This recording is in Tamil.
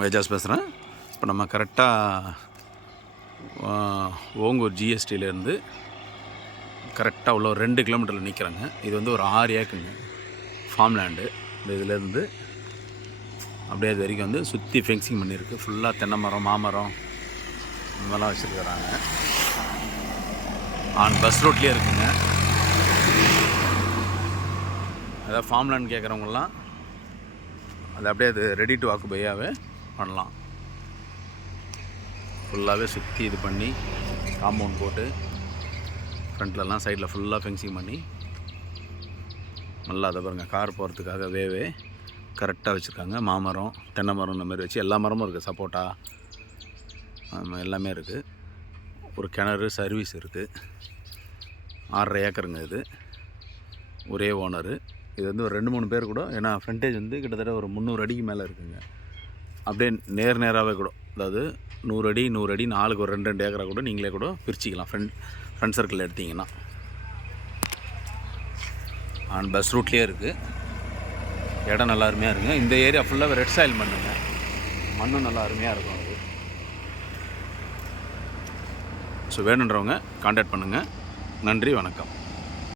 வேஜாஸ் பேசுகிறேன். இப்போ நம்ம கரெக்டாக ஓங்கூர் ஜிஎஸ்டியிலேருந்து கரெக்டாக உள்ள ஒரு 2 கிலோமீட்டரில் நிற்கிறாங்க. இது வந்து ஒரு 6 ஏக்கருங்க ஃபார்ம் லேண்டு. இந்த இதுலேருந்து அப்படியே இது வரைக்கும் வந்து சுற்றி ஃபென்சிங் பண்ணியிருக்கு. ஃபுல்லாக தென்னை மரம், மாமரம் இந்த மாதிரிலாம் வச்சுருக்குறாங்க. பஸ் ரோட்லேயே இருக்குங்க. அதாவது ஃபார்ம் லேண்ட் கேட்குறவங்களாம் அது அப்படியே அது ரெடி டு ஆக்குபையாகவே பண்ணலாம். ஃபுல்லாகவே சுற்றி இது பண்ணி காம்பவுண்ட் போட்டு ஃப்ரண்ட்லலாம் சைடில் ஃபுல்லாக ஃபென்சிங் பண்ணி நல்லா அதை பாருங்கள், கார் போகிறதுக்காகவே கரெக்டாக வச்சுருக்காங்க. மாமரம், தென்னை மரம் இந்த மாதிரி வச்சு எல்லா மரமும் இருக்குது. சப்போட்டா எல்லாமே இருக்குது. ஒரு கிணறு சர்வீஸ் இருக்குது. 6.5 ஏக்கருங்க இது. ஒரே ஓனரு. இது வந்து ஒரு 2-3 பேர் கூட, ஏன்னா ஃப்ரண்டேஜ் வந்து கிட்டத்தட்ட ஒரு 300 அடிக்கு மேலே இருக்குங்க. அப்படியே நேராகவே கூட, அதாவது 100 அடி 100 அடி 4க்கு ஒரு 2 ஏக்கராக கூட நீங்களே கூட பிரிச்சிக்கலாம். ஃப்ரண்ட் சர்க்கிள் எடுத்திங்கன்னா பஸ் ரூட்லேயே இருக்குது. இடம் நல்லா அருமையாக இருக்குங்க. இந்த ஏரியா ஃபுல்லாக ரெட் சாயில் மண்ணுங்க. மண்ணும் நல்லா அருமையாக இருக்கும் அது. ஸோ வேணுன்றவங்க கான்டாக்ட் பண்ணுங்கள். நன்றி, வணக்கம்.